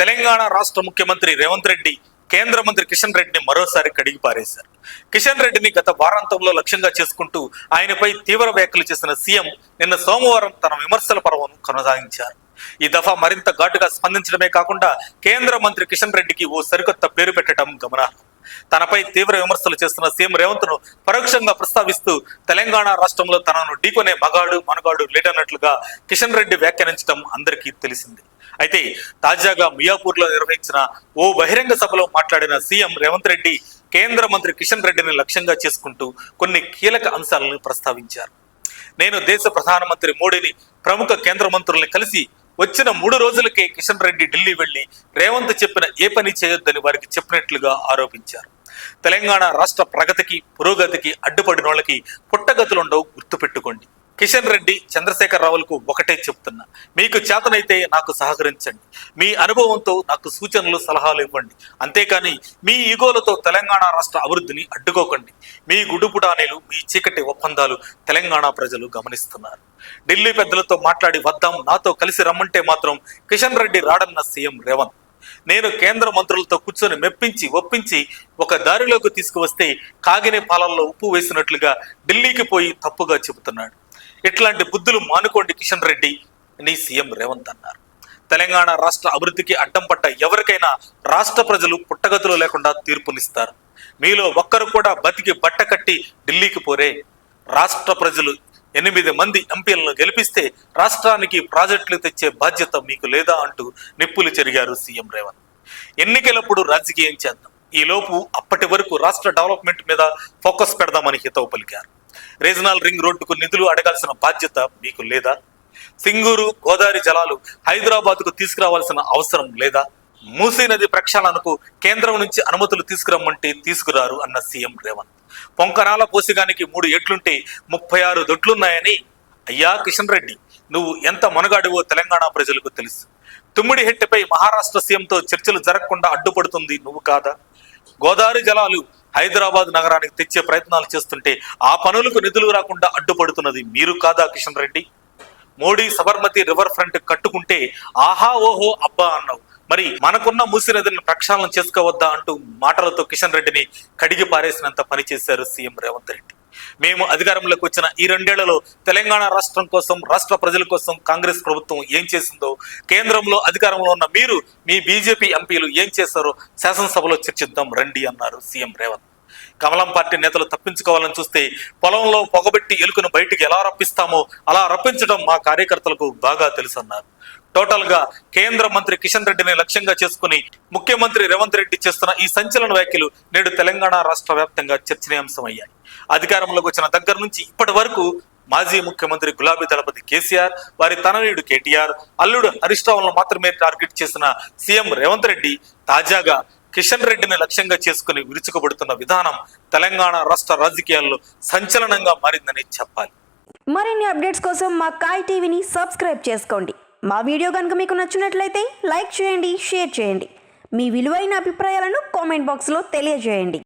తెలంగాణ రాష్ట్ర ముఖ్యమంత్రి రేవంత్ రెడ్డి కేంద్ర మంత్రి కిషన్ రెడ్డిని మరోసారి కడిగి పారేశారు. కిషన్ రెడ్డిని గత వారాంతంలో లక్ష్యంగా చేసుకుంటూ ఆయనపై తీవ్ర వ్యాఖ్యలు చేసిన సీఎం నిన్న సోమవారం తన విమర్శల పర్వను కొనసాగించారు. ఈ దఫా మరింత ఘాటుగా స్పందించడమే కాకుండా కేంద్ర మంత్రి కిషన్ రెడ్డికి ఓ సరికొత్త పేరు పెట్టడం గమనార్హం. తనపై తీవ్ర విమర్శలు చేస్తున్న సీఎం రేవంత్ ను పరోక్షంగా ప్రస్తావిస్తూ తెలంగాణ రాష్ట్రంలో తనను ఢీకొనే మనగాడు లేటన్నట్లుగా కిషన్ రెడ్డి వ్యాఖ్యానించడం అందరికీ తెలిసింది. అయితే తాజాగా మియాపూర్ లో నిర్వహించిన ఓ బహిరంగ సభలో మాట్లాడిన సీఎం రేవంత్ రెడ్డి కేంద్ర మంత్రి కిషన్ రెడ్డిని లక్ష్యంగా చేసుకుంటూ కొన్ని కీలక అంశాలను ప్రస్తావించారు. నేను దేశ ప్రధానమంత్రి మోడీని, ప్రముఖ కేంద్ర మంత్రుల్ని కలిసి వచ్చిన 3 రోజులకే కిషన్ రెడ్డి ఢిల్లీ వెళ్లి రేవంత్ చెప్పిన ఏ పని చేయొద్దని వారికి చెప్పినట్లుగా ఆరోపించారు. తెలంగాణ రాష్ట్ర ప్రగతికి, పురోగతికి అడ్డుపడిన వాళ్ళకి పుట్టగతులుండవు, గుర్తుపెట్టుకోండి. కిషన్ రెడ్డి చంద్రశేఖర్ రావులకు ఒకటే చెప్తున్నా, మీకు చేతనైతే నాకు సహకరించండి, మీ అనుభవంతో నాకు సూచనలు సలహాలు ఇవ్వండి, అంతేకాని మీ ఈగోలతో తెలంగాణ రాష్ట్ర అభివృద్ధిని అడ్డుకోకండి. మీ గుడుపుటానేలు, మీ చీకటి ఒప్పందాలు తెలంగాణ ప్రజలు గమనిస్తున్నారు. ఢిల్లీ పెద్దలతో మాట్లాడి వద్దాం, నాతో కలిసి రమ్మంటే మాత్రం కిషన్ రెడ్డి రాడన్న సీఎం రేవంత్, నేను కేంద్ర మంత్రులతో కూర్చొని మెప్పించి ఒప్పించి ఒక దారిలోకి తీసుకువస్తే కాగినే పాలల్లో ఉప్పు వేసినట్లుగా ఢిల్లీకి పోయి తప్పుగా చెబుతున్నాడు. ఇట్లాంటి బుద్ధులు మానుకోండి కిషన్ రెడ్డి అని సీఎం రేవంత్ అన్నారు. తెలంగాణ రాష్ట్ర అభివృద్ధికి అడ్డం పడ్డ ఎవరికైనా రాష్ట్ర ప్రజలు పుట్టగతులు లేకుండా తీర్పునిస్తారు. మీలో ఒక్కరు కూడా బతికి బట్ట కట్టి ఢిల్లీకి పోరే. రాష్ట్ర ప్రజలు 8 మంది ఎంపీలను గెలిపిస్తే రాష్ట్రానికి ప్రాజెక్టులు తెచ్చే బాధ్యత మీకు లేదా అంటూ నిప్పులు చెరిగారు సీఎం రేవంత్. ఎన్నికలప్పుడు రాజకీయం చేద్దాం, ఈలోపు అప్పటి వరకు రాష్ట్ర డెవలప్మెంట్ మీద ఫోకస్ పెడదామని హితవు పలికారు. రీజనల్ రింగ్ రోడ్డుకు నిధులు అడగాల్సిన బాధ్యత మీకు లేదా? సింగూరు గోదావరి జలాలు హైదరాబాద్కు తీసుకురావాల్సిన అవసరం లేదా? మూసీ నది ప్రక్షాళనకు కేంద్రం నుంచి అనుమతులు తీసుకురమ్మంటే తీసుకురారు అన్న సీఎం రేవంత్. పొంకనాల పోసిగానికి 3 ఎట్లుంటే 36 దొడ్లున్నాయని. అయ్యా కిషన్ రెడ్డి, నువ్వు ఎంత మనగాడివో తెలంగాణ ప్రజలకు తెలుసు. తుమ్మిడి హెట్టిపై మహారాష్ట్ర సీఎంతో చర్చలు జరగకుండా అడ్డుపడుతుంది నువ్వు కాదా? గోదావరి జలాలు హైదరాబాద్ నగరానికి తెచ్చే ప్రయత్నాలు చేస్తుంటే ఆ పనులకు నిధులు రాకుండా అడ్డుపడుతున్నది మీరు కాదా కిషన్ రెడ్డి? మోడీ సబర్మతి రివర్ ఫ్రంట్ కట్టుకుంటే ఆహా ఓహో అబ్బా అన్నావు. మరి మనకున్న మూసీ నదిని ప్రక్షాళన చేసుకోవద్దా అంటూ మాటలతో కిషన్ రెడ్డిని కడిగి పారేసినంత పని చేశారు సీఎం రేవంత్ రెడ్డి. మేము అధికారంలోకి వచ్చిన ఈ 2 ఏళ్లలో తెలంగాణ రాష్ట్రం కోసం, రాష్ట్ర ప్రజల కోసం కాంగ్రెస్ ప్రభుత్వం ఏం చేసిందో, కేంద్రంలో అధికారంలో ఉన్న మీరు, మీ బీజేపీ ఎంపీలు ఏం చేశారో శాసనసభలో చర్చిద్దాం రండి అన్నారు సీఎం రేవంత్. కమలం పార్టీ నేతలు తప్పించుకోవాలని చూస్తే పొలంలో పొగబెట్టి ఎలుకను బయటికి ఎలా రప్పిస్తామో అలా రప్పించడం మా కార్యకర్తలకు బాగా తెలుసన్నారు. టోటల్ గా కేంద్ర మంత్రి కిషన్ రెడ్డిని లక్ష్యంగా చేసుకుని ముఖ్యమంత్రి రేవంత్ రెడ్డి చేస్తున్న ఈ సంచలన వ్యాఖ్యలు నేడు తెలంగాణ రాష్ట్ర వ్యాప్తంగా చర్చనీయాంశమయ్యాయి. అధికారంలోకి వచ్చిన దగ్గర నుంచి ఇప్పటి వరకు మాజీ ముఖ్యమంత్రి గులాబీ దళపతి కేసీఆర్, వారి తనయుడు కేటీఆర్, అల్లుడు హరీష్ రావులను మాత్రమే టార్గెట్ చేసిన సీఎం రేవంత్ రెడ్డి తాజాగా కిషన్ రెడ్డిని లక్ష్యంగా చేసుకుని విరుచుకుపడుతున్న విధానం తెలంగాణ రాష్ట్ర రాజకీయాల్లో సంచలనంగా మారిందని చెప్పాలి. మరిన్ని అప్డేట్స్ కోసం మా కాయ్ టీవీని సబ్స్క్రైబ్ చేసుకోండి. మా వీడియో కనుక మీకు నచ్చినట్లయితే లైక్ చేయండి, షేర్ చేయండి. మీ విలువైన అభిప్రాయాలను కామెంట్ బాక్స్లో తెలియజేయండి.